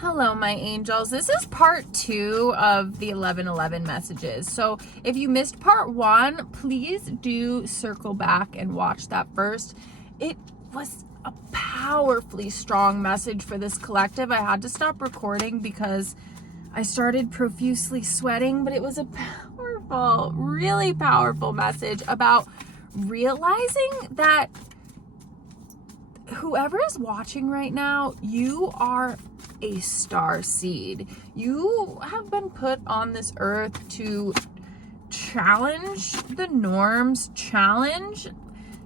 Hello, my angels. This is part 2 of the 1111 messages. So if you missed part 1, please do circle back and watch that first. It was a powerfully strong message for this collective. I had to stop recording because I started profusely sweating, but it was a powerful, really powerful message about realizing that whoever is watching right now, you are a star seed. You have been put on this earth to challenge the norms, challenge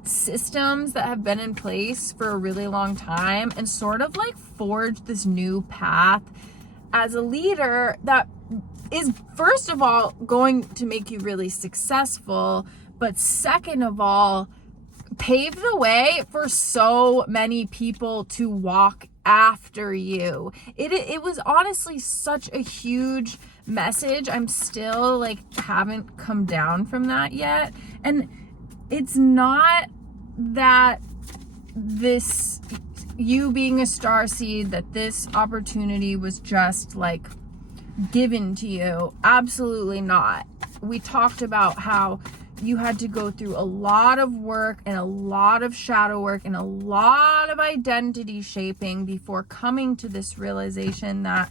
systems that have been in place for a really long time, and sort of like forge this new path as a leader that is, first of all, going to make you really successful, but second of all, pave the way for so many people to walk after you. It was honestly such a huge message. I'm still haven't come down from that yet. And it's not that this, you being a star seed, that this opportunity was just given to you. Absolutely not. We talked about how you had to go through a lot of work and a lot of shadow work and a lot of identity shaping before coming to this realization that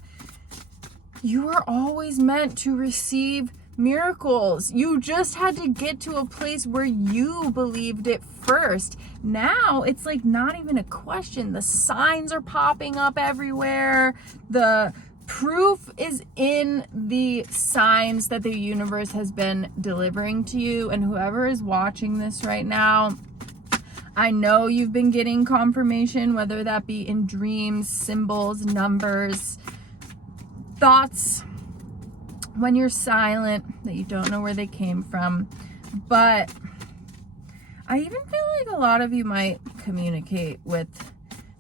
you were always meant to receive miracles. You just had to get to a place where you believed it first. Now it's not even a question. The signs are popping up everywhere. The proof is in the signs that the universe has been delivering to you. And whoever is watching this right now, I know you've been getting confirmation, whether that be in dreams, symbols, numbers, thoughts, when you're silent, that you don't know where they came from. But I even feel like a lot of you might communicate with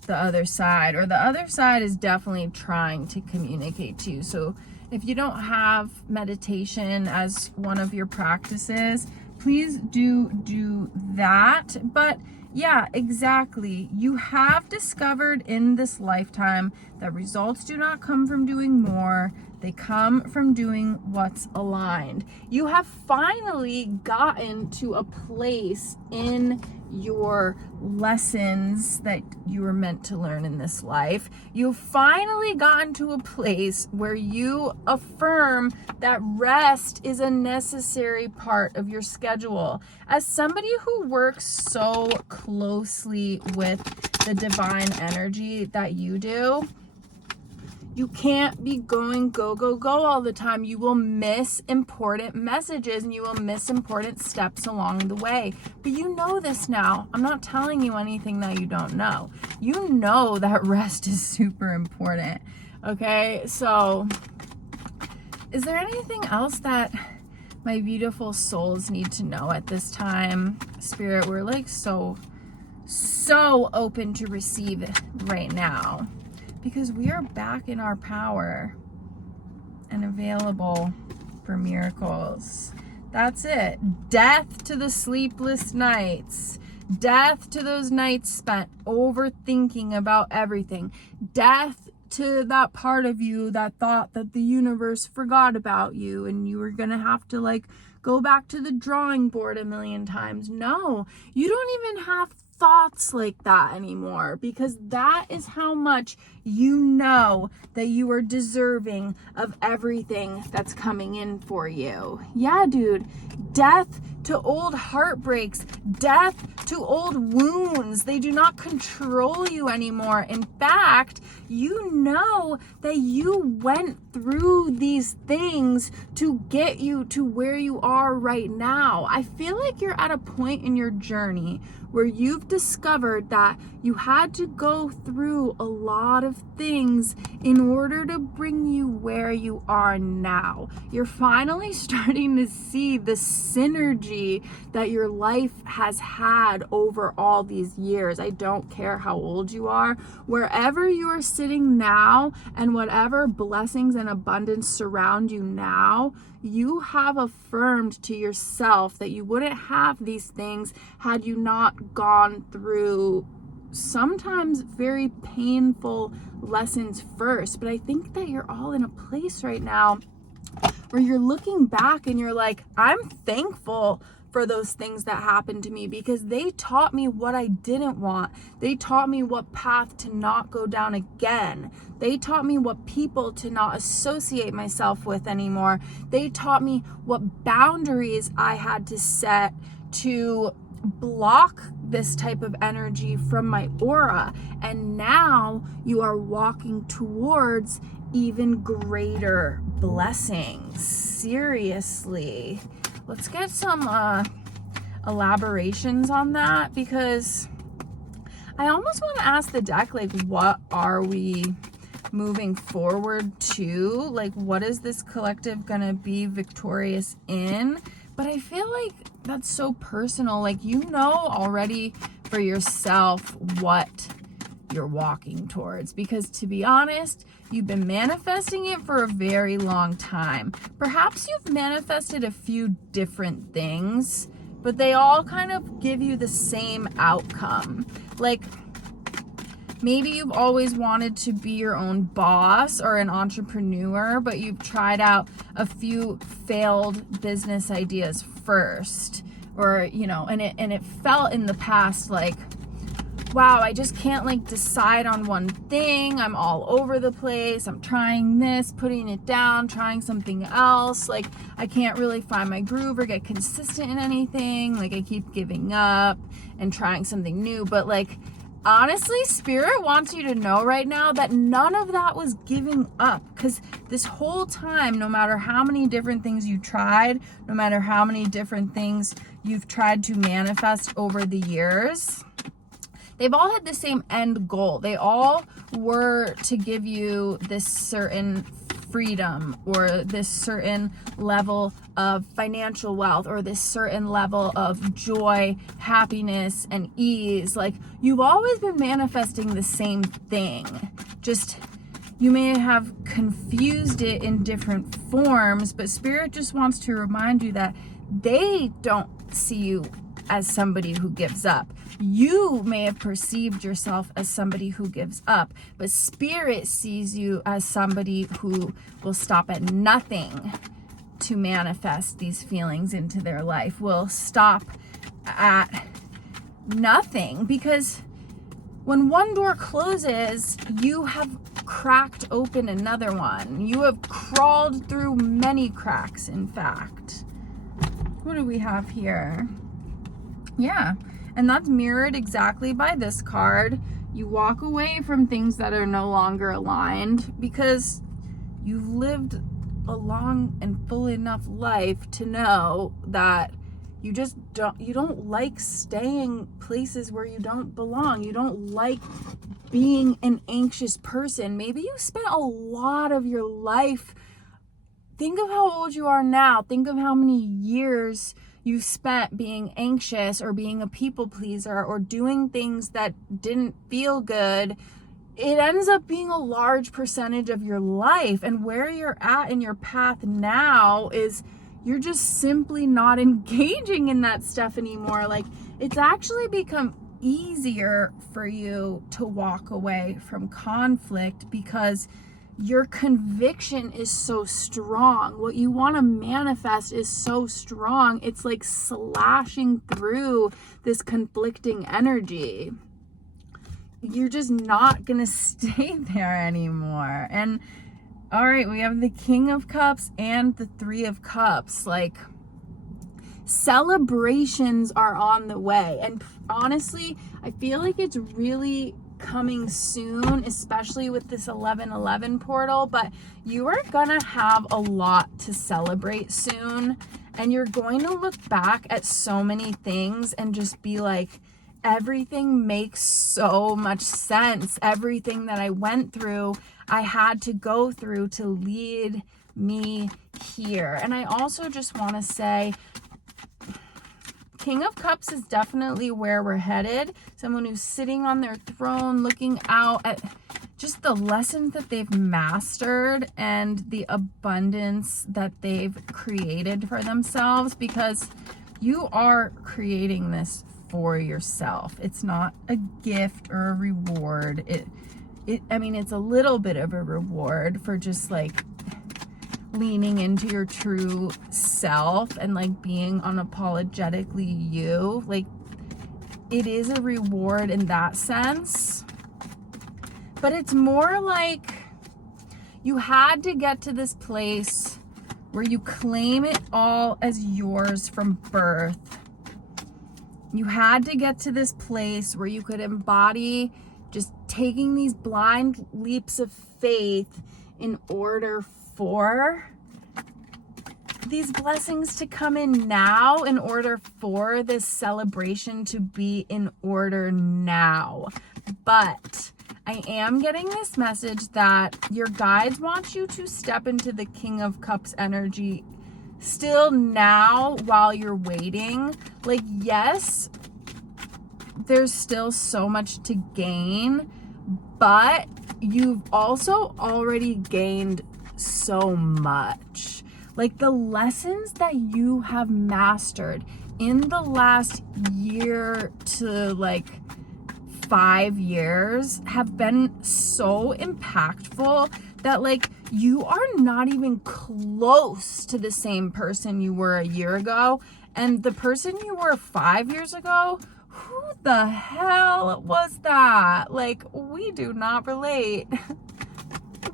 the other side, or the other side is definitely trying to communicate to you. So if you don't have meditation as one of your practices, please do that. But yeah, exactly. You have discovered in this lifetime that results do not come from doing more. They come from doing what's aligned. You have finally gotten to a place in your lessons that you were meant to learn in this life. You've finally gotten to a place where you affirm that rest is a necessary part of your schedule. As somebody who works so closely with the divine energy that you do, you can't be going go all the time. You will miss important messages and you will miss important steps along the way. But you know this now. I'm not telling you anything that you don't know. You know that rest is super important. Okay, so is there anything else that my beautiful souls need to know at this time? Spirit, we're so open to receive it right now, because we are back in our power and available for miracles. That's it. Death to the sleepless nights. Death to those nights spent overthinking about everything. Death to that part of you that thought that the universe forgot about you and you were gonna have to go back to the drawing board a million times. No, you don't even have thoughts like that anymore, because that is how much you know that you are deserving of everything that's coming in for you. Yeah, dude. Death to old heartbreaks, death to old wounds. They do not control you anymore. In fact, you know that you went through these things to get you to where you are right now. I feel like you're at a point in your journey where you've discovered that you had to go through a lot of things in order to bring you where you are now. You're finally starting to see the synergy that your life has had over all these years. I don't care how old you are. Wherever you are sitting now and whatever blessings and abundance surround you now, you have affirmed to yourself that you wouldn't have these things had you not gone through sometimes very painful lessons first. But I think that you're all in a place right now where you're looking back and you're like, I'm thankful for those things that happened to me because they taught me what I didn't want. They taught me what path to not go down again. They taught me what people to not associate myself with anymore. They taught me what boundaries I had to set to block this type of energy from my aura. And now you are walking towards even greater blessings. Seriously. Let's get some elaborations on that, because I almost want to ask the deck, like, what are we moving forward to? Like, what is this collective going to be victorious in? But I feel like that's so personal. Like, you know already for yourself what you're walking towards, because to be honest, you've been manifesting it for a very long time. Perhaps you've manifested a few different things, but they all kind of give you the same outcome. Like, maybe you've always wanted to be your own boss or an entrepreneur, but you've tried out a few failed business ideas first, or, you know, and it felt in the past like, wow, I just can't like decide on one thing. I'm all over the place. I'm trying this, putting it down, trying something else. Like, I can't really find my groove or get consistent in anything. Like, I keep giving up and trying something new. But like, honestly, Spirit wants you to know right now that none of that was giving up, because this whole time, no matter how many different things you tried, no matter how many different things you've tried to manifest over the years, they've all had the same end goal. They all were to give you this certain freedom, or this certain level of financial wealth, or this certain level of joy, happiness, and ease. Like, you've always been manifesting the same thing. Just, you may have confused it in different forms, but Spirit just wants to remind you that they don't see you as somebody who gives up. You may have perceived yourself as somebody who gives up, but Spirit sees you as somebody who will stop at nothing to manifest these feelings into their life, will stop at nothing, because when one door closes, you have cracked open another one. You have crawled through many cracks, in fact. What do we have here? Yeah, and that's mirrored exactly by this card. You walk away from things that are no longer aligned because you've lived a long and full enough life to know that you don't like staying places where you don't belong. You don't like being an anxious person. Maybe you spent a lot of your life. Think of how old you are now. Think of how many years you spent being anxious or being a people pleaser or doing things that didn't feel good. It ends up being a large percentage of your life. And where you're at in your path now is you're just simply not engaging in that stuff anymore. Like, it's actually become easier for you to walk away from conflict because your conviction is so strong. What you want to manifest is so strong. It's like slashing through this conflicting energy. You're just not going to stay there anymore. And all right, we have the King of Cups and the Three of Cups. Like, celebrations are on the way. And honestly, I feel like it's really coming soon, especially with this 1111 portal, but you are gonna have a lot to celebrate soon, and you're going to look back at so many things and just be like, everything makes so much sense. Everything that I went through, I had to go through to lead me here. And I also just want to say, King of Cups is definitely where we're headed. Someone who's sitting on their throne, looking out at just the lessons that they've mastered and the abundance that they've created for themselves, because you are creating this for yourself. It's not a gift or a reward. It's a little bit of a reward for just like leaning into your true self and like being unapologetically you. Like, it is a reward in that sense, but it's more like you had to get to this place where you claim it all as yours from birth. You had to get to this place where you could embody just taking these blind leaps of faith in order for these blessings to come in now, in order for this celebration to be in order now. But I am getting this message that your guides want you to step into the King of Cups energy still now while you're waiting. Like, yes, there's still so much to gain, but you've also already gained so much. Like, the lessons that you have mastered in the last year to like 5 years have been so impactful that like you are not even close to the same person you were a year ago. And the person you were 5 years ago, who the hell was that? Like, we do not relate.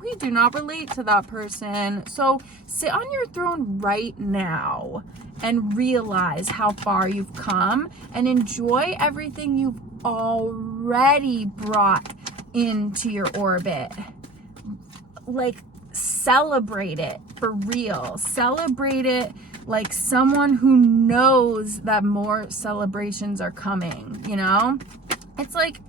We do not relate to that person. So sit on your throne right now and realize how far you've come and enjoy everything you've already brought into your orbit. Like, celebrate it for real. Celebrate it like someone who knows that more celebrations are coming, you know? It's like,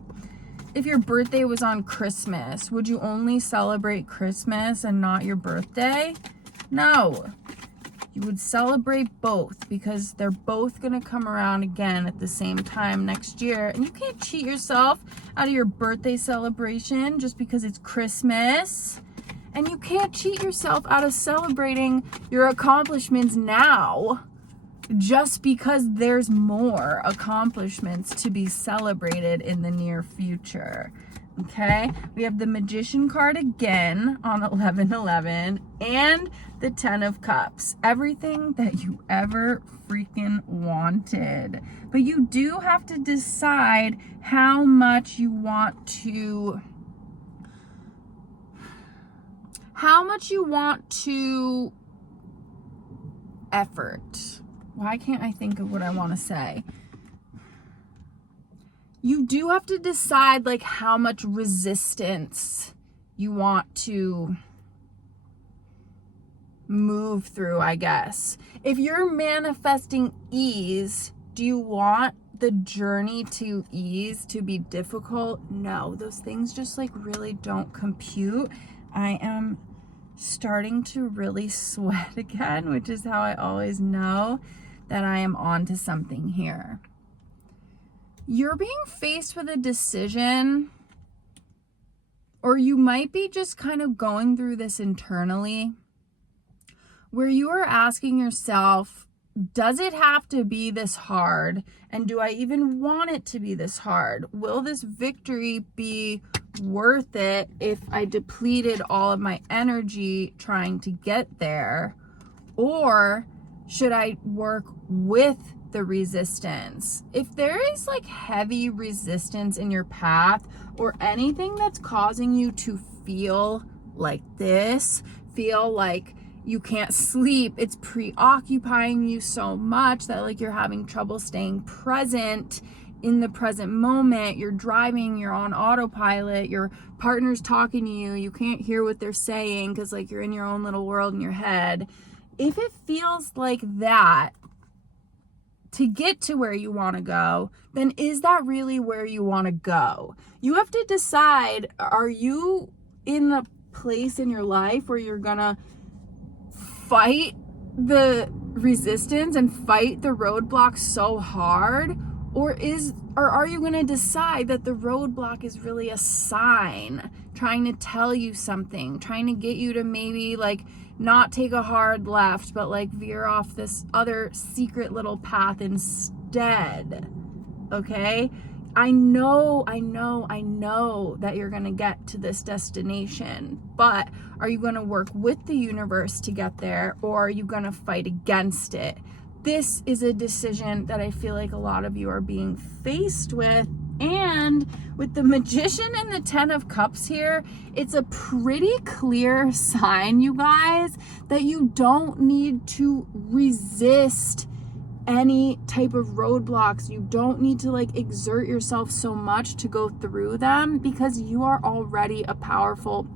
if your birthday was on Christmas, would you only celebrate Christmas and not your birthday? No. You would celebrate both because they're both going to come around again at the same time next year. And you can't cheat yourself out of your birthday celebration just because it's Christmas. And you can't cheat yourself out of celebrating your accomplishments now just because there's more accomplishments to be celebrated in the near future. Okay, we have the Magician card again on 11/11 and the 10 of Cups. Everything that you ever freaking wanted. But you do have to decide how much you want to effort. Why can't I think of what I want to say? You do have to decide like how much resistance you want to move through, I guess. If you're manifesting ease, do you want the journey to ease to be difficult? No, those things just like really don't compute. I am starting to really sweat again, which is how I always know that I am onto something here. You're being faced with a decision, or you might be just kind of going through this internally, where you are asking yourself, does it have to be this hard? And do I even want it to be this hard? Will this victory be worth it if I depleted all of my energy trying to get there? Or should I work with the resistance? If there is like heavy resistance in your path, or anything that's causing you to feel like this, feel like you can't sleep, it's preoccupying you so much that like you're having trouble staying present in the present moment, you're driving, you're on autopilot, your partner's talking to you, you can't hear what they're saying because like you're in your own little world in your head. If it feels like that to get to where you want to go, then is that really where you want to go? You have to decide, are you in a place in your life where you're gonna fight the resistance and fight the roadblock so hard? Or are you going to decide that the roadblock is really a sign trying to tell you something, trying to get you to maybe like not take a hard left, but like veer off this other secret little path instead? okay? I know that you're going to get to this destination, but are you going to work with the universe to get there, or are you going to fight against it? This is a decision that I feel like a lot of you are being faced with. And with the Magician and the 10 of Cups here, it's a pretty clear sign, you guys, that you don't need to resist any type of roadblocks. You don't need to like exert yourself so much to go through them, because you are already a powerful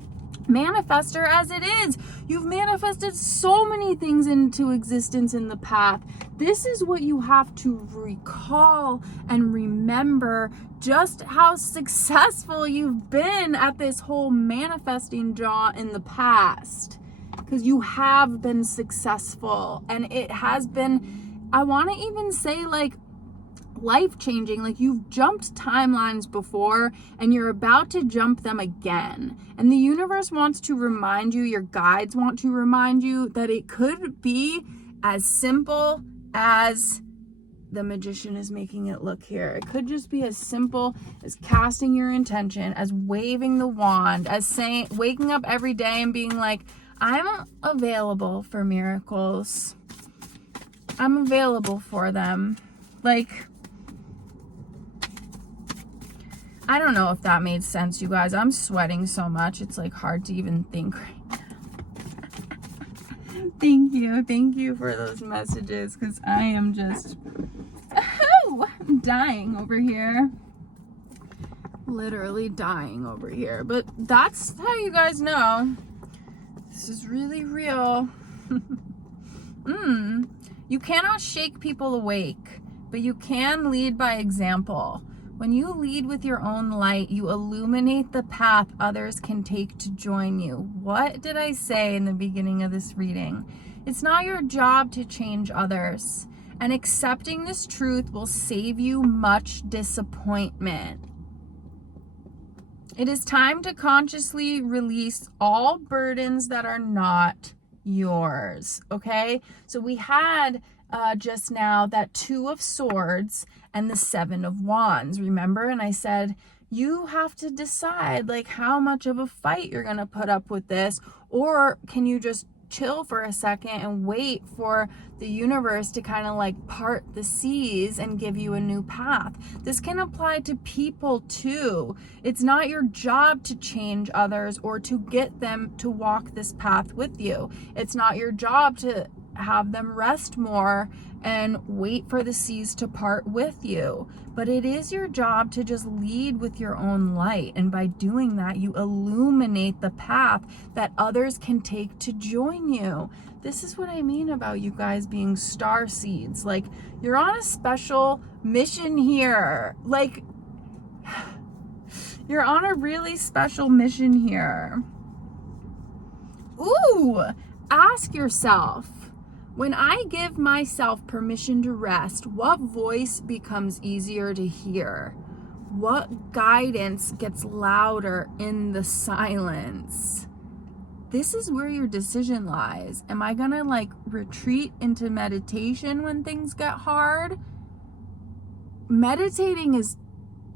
manifester as it is. You've manifested so many things into existence in the path. This is what you have to recall and remember, just how successful you've been at this whole manifesting draw in the past, because you have been successful, and it has been, I want to even say, like, life-changing. Like, you've jumped timelines before and you're about to jump them again, and the universe wants to remind you, your guides want to remind you, that it could be as simple as the Magician is making it look here. It could just be as simple as casting your intention, as waving the wand, as saying, waking up every day and being like, I'm available for miracles. I'm available for them. Like, I don't know if that made sense, you guys. I'm sweating so much, it's like hard to even think right now. Thank you for those messages, because I am just, I'm dying over here. Literally dying over here. But that's how you guys know this is really real. You cannot shake people awake, but you can lead by example. When you lead with your own light, you illuminate the path others can take to join you. What did I say in the beginning of this reading? It's not your job to change others, and accepting this truth will save you much disappointment. It is time to consciously release all burdens that are not yours, okay? So we had just now that 2 of Swords and the 7 of Wands, remember? And I said, you have to decide, like, how much of a fight you're gonna put up with this, or can you just chill for a second and wait for the universe to kind of like part the seas and give you a new path. This can apply to people too. It's not your job to change others or to get them to walk this path with you. It's not your job to have them rest more and wait for the seas to part with you. But it is your job to just lead with your own light. And by doing that, you illuminate the path that others can take to join you. This is what I mean about you guys being star seeds. Like, you're on a special mission here. Like, you're on a really special mission here. Ooh, ask yourself, when I give myself permission to rest, what voice becomes easier to hear? What guidance gets louder in the silence? This is where your decision lies. Am I gonna like retreat into meditation when things get hard? Meditating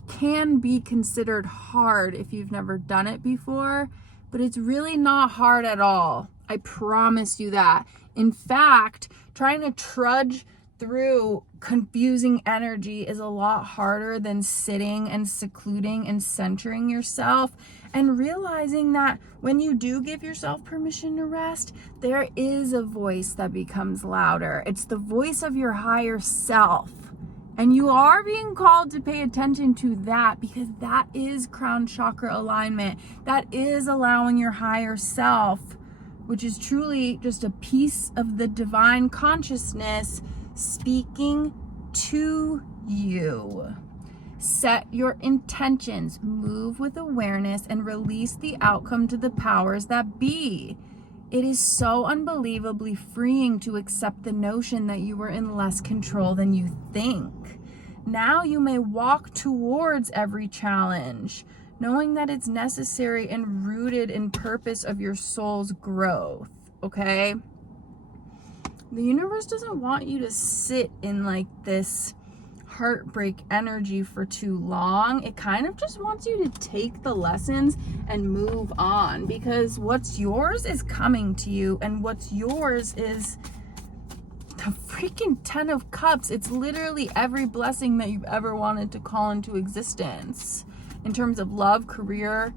can be considered hard if you've never done it before, but it's really not hard at all. I promise you that. In fact, trying to trudge through confusing energy is a lot harder than sitting and secluding and centering yourself and realizing that when you do give yourself permission to rest, there is a voice that becomes louder. It's the voice of your higher self. And you are being called to pay attention to that, because that is crown chakra alignment. That is allowing your higher self, which is truly just a piece of the divine consciousness, speaking to you. Set your intentions, move with awareness, and release the outcome to the powers that be. It is so unbelievably freeing to accept the notion that you are in less control than you think. Now you may walk towards every challenge, knowing that it's necessary and rooted in purpose of your soul's growth, okay? The universe doesn't want you to sit in like this heartbreak energy for too long. It kind of just wants you to take the lessons and move on, because what's yours is coming to you, and what's yours is the freaking 10 of Cups. It's literally every blessing that you've ever wanted to call into existence in terms of love, career,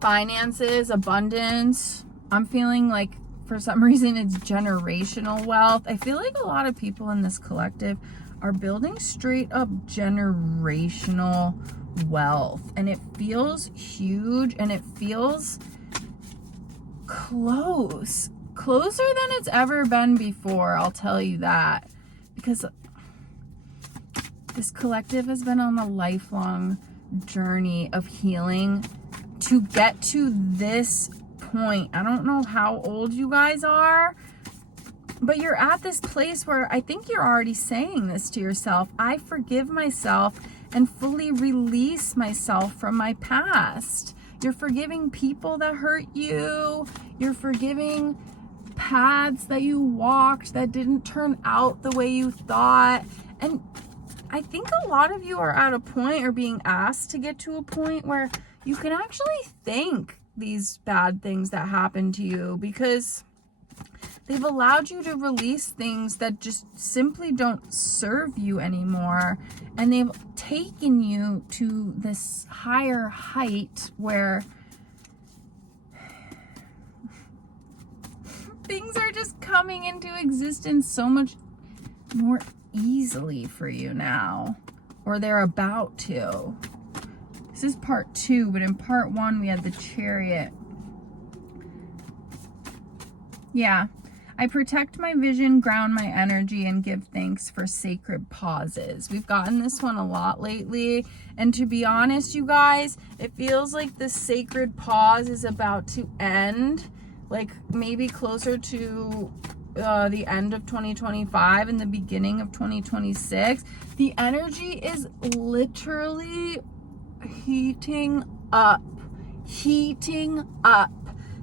finances, abundance. I'm feeling like for some reason it's generational wealth. I feel like a lot of people in this collective are building straight up generational wealth, and it feels huge, and it feels closer than it's ever been before. I'll tell you that, because this collective has been on a lifelong journey of healing to get to this point. I don't know how old you guys are, but you're at this place where I think you're already saying this to yourself. I forgive myself and fully release myself from my past. You're forgiving people that hurt you. You're forgiving paths that you walked that didn't turn out the way you thought. And I think a lot of you are at a point, or being asked to get to a point, where you can actually thank these bad things that happened to you, because they've allowed you to release things that just simply don't serve you anymore. And they've taken you to this higher height where things are just coming into existence so much more easily for you now, or they're about to. This is part 2, but in part 1 we had the Chariot. Yeah. I protect my vision, ground my energy, and give thanks for sacred pauses. We've gotten this one a lot lately. And to be honest, you guys, it feels like the sacred pause is about to end. Like maybe closer to the end of 2025 and the beginning of 2026. The energy is literally heating up.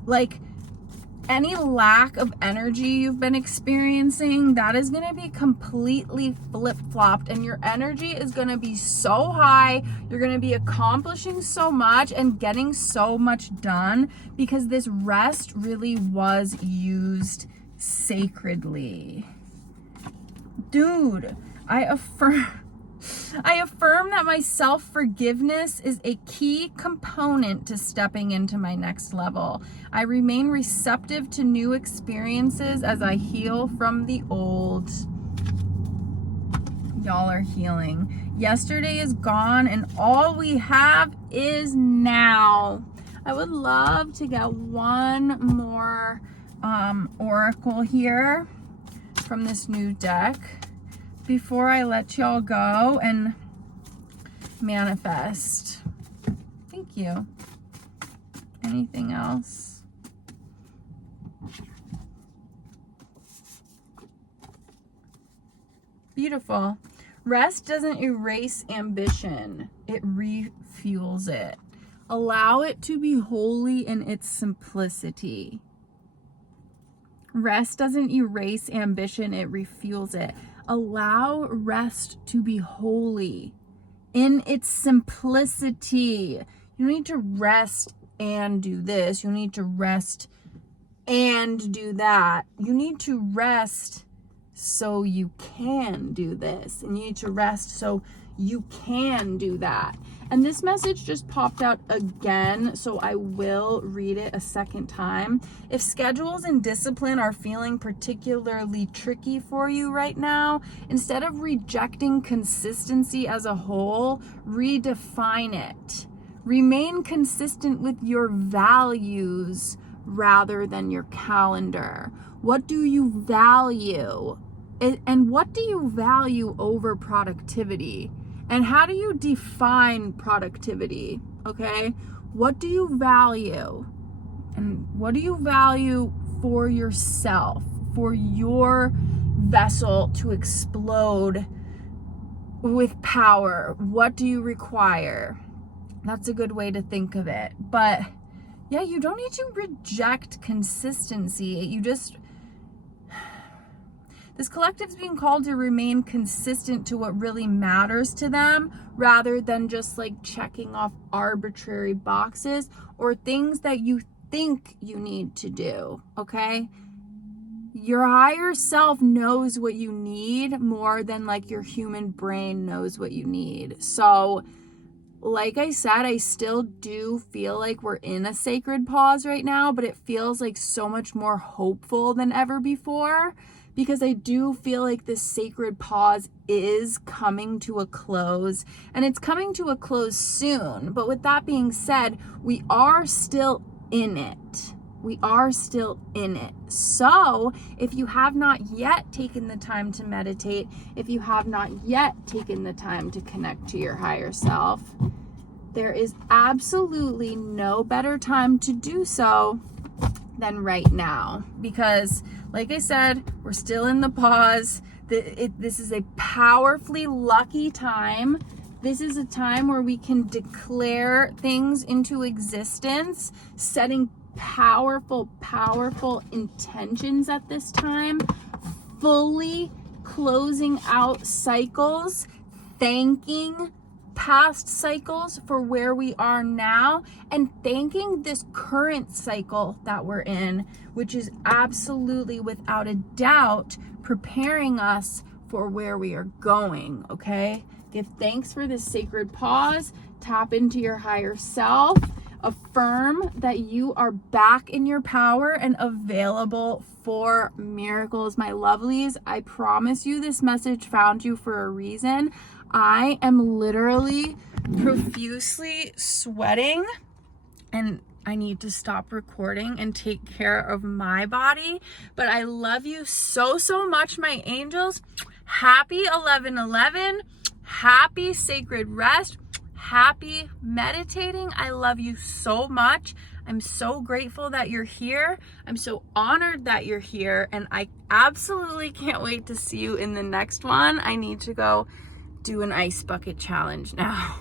Like, any lack of energy you've been experiencing, that is going to be completely flip-flopped, and your energy is going to be so high. You're going to be accomplishing so much and getting so much done, because this rest really was used sacredly. Dude, I affirm that my self-forgiveness is a key component to stepping into my next level. I remain receptive to new experiences as I heal from the old. Y'all are healing. Yesterday is gone, and all we have is now. I would love to get one more oracle here from this new deck before I let y'all go and manifest. Thank you. Anything else? Beautiful. Rest doesn't erase ambition. It refuels it. Allow it to be holy in its simplicity. Rest doesn't erase ambition. It refuels it. Allow rest to be holy in its simplicity. You need to rest and do this. You need to rest and do that. You need to rest so you can do this. And you need to rest so you can do that. And this message just popped out again, so I will read it a second time. If schedules and discipline are feeling particularly tricky for you right now, instead of rejecting consistency as a whole, redefine it. Remain consistent with your values rather than your calendar. What do you value? And what do you value over productivity? And how do you define productivity? Okay? What do you value? And what do you value for yourself, for your vessel to explode with power? What do you require? That's a good way to think of it. But yeah, you don't need to reject consistency. This collective's being called to remain consistent to what really matters to them, rather than just like checking off arbitrary boxes or things that you think you need to do, okay? Your higher self knows what you need more than like your human brain knows what you need. So, like I said, I still do feel like we're in a sacred pause right now, but it feels like so much more hopeful than ever before, because I do feel like this sacred pause is coming to a close, and it's coming to a close soon. But with that being said, we are still in it. We are still in it. So if you have not yet taken the time to meditate, if you have not yet taken the time to connect to your higher self, there is absolutely no better time to do so than right now. Because like I said, we're still in the pause. This is a powerfully lucky time. This is a time where we can declare things into existence, setting powerful intentions at this time, fully closing out cycles, thanking past cycles for where we are now, and thanking this current cycle that we're in, which is absolutely without a doubt preparing us for where we are going, okay? Give thanks for this sacred pause, tap into your higher self, affirm that you are back in your power and available for miracles, my lovelies. I promise you this message found you for a reason. I am literally profusely sweating, and I need to stop recording and take care of my body. But I love you so much, my angels. Happy 11/11. Happy sacred rest. Happy meditating. I love you so much. I'm so grateful that you're here. I'm so honored that you're here. And I absolutely can't wait to see you in the next one. I need to go do an ice bucket challenge now.